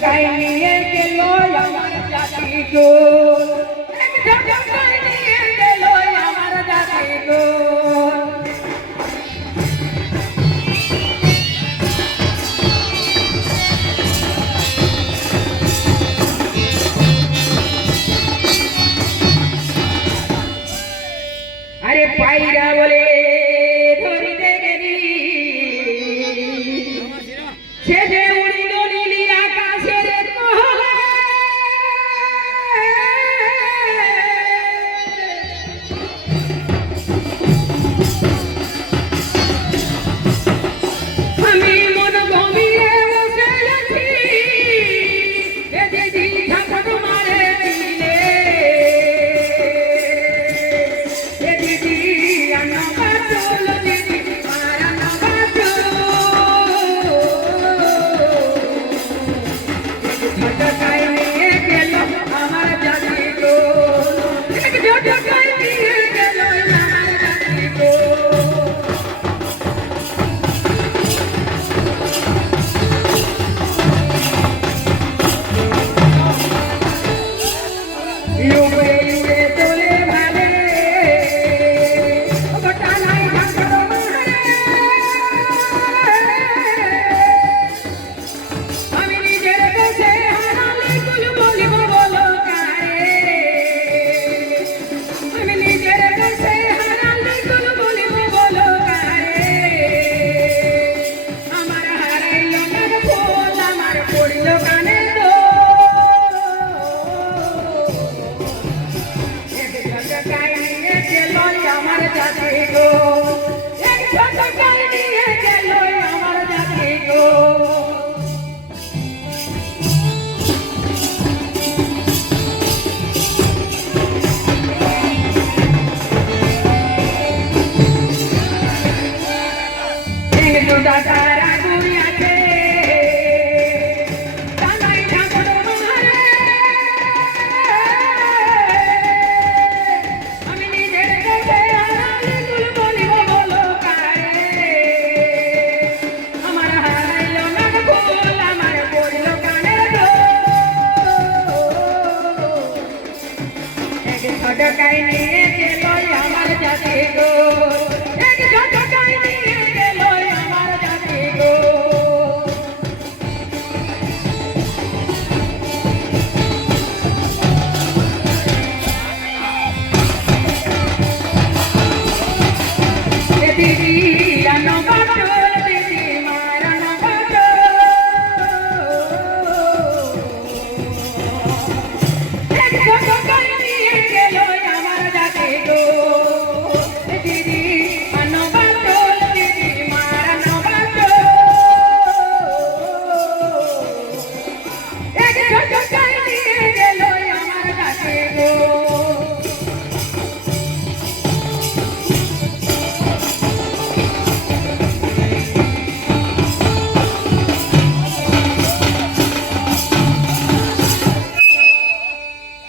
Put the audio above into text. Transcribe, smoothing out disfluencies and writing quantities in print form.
ঝটকায় নিয়ে গেল আমার জাতি গো, এক ঝটকায় নিয়ে গেল আমার জাতি গো। আরে পায়রা বলে ধরিতে গেলি সে যে উড়িল নীলি আকাশের কোলে, আমি মন গভীরে বসে আছি এ দিদি ঠাকুর মারে দিলে, এ দিদি আনা বাচল দিদি মারানা বাচল, ঝটকায় নিয়ে গেল আমার জাতি গো, এক ঝটকায় নিয়ে গেল আমার জাতি গো। ইউরে ইউরে তোলে ভালে গোটা নাই ঠাকুর মারে, আমি নিজের দেশে হারালে কুল বলিব বলো কারে, আমি নিজের দেশে হারালে কুল বলিব বলো কারে, আমার হারাইল না ফুল আমার পড়িল কানে দো, এক ঝটকায় নিয়ে গেল আমার জাতি গো, এক ঝটকায় নিয়ে গেল আমার জাতি গো। হিন্দু দাদারা গুড়িয়াছে তানাই ঠাকুর মারে, আমি নিজের দেশে হারালে কুল বলিব বলো কারে, আমার হারাইল না ফুল আমার পড়িল কানে দো, এক ঝটকায় নিয়ে